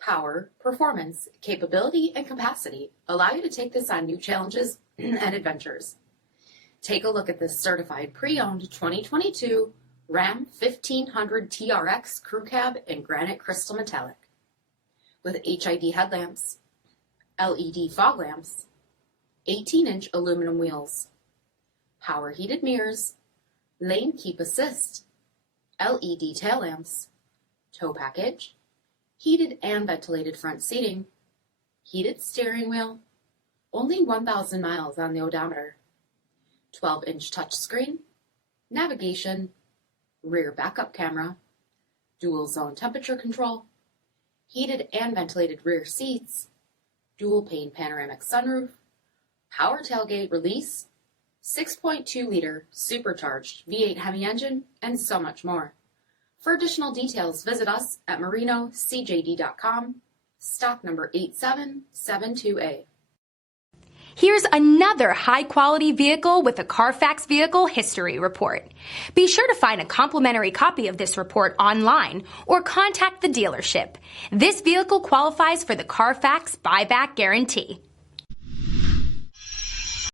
Power, performance, capability, and capacity allow you to take this on new challenges and adventures. Take a look at this certified pre-owned 2022 Ram 1500 TRX Crew Cab in granite crystal metallic with HID headlamps, LED fog lamps, 18-inch aluminum wheels, power heated mirrors, lane keep assist, LED tail lamps, tow package, heated and ventilated front seating, heated steering wheel, only 1,000 miles on the odometer, 12-inch touchscreen, navigation, rear backup camera, dual zone temperature control, heated and ventilated rear seats, dual pane panoramic sunroof, power tailgate release, 6.2-liter supercharged V8 HEMI engine, and so much more. For additional details, visit us at marinocjd.com, stock number 8772A. Here's another high-quality vehicle with a CARFAX Vehicle History Report. Be sure to find a complimentary copy of this report online or contact the dealership. This vehicle qualifies for the CARFAX Buyback Guarantee.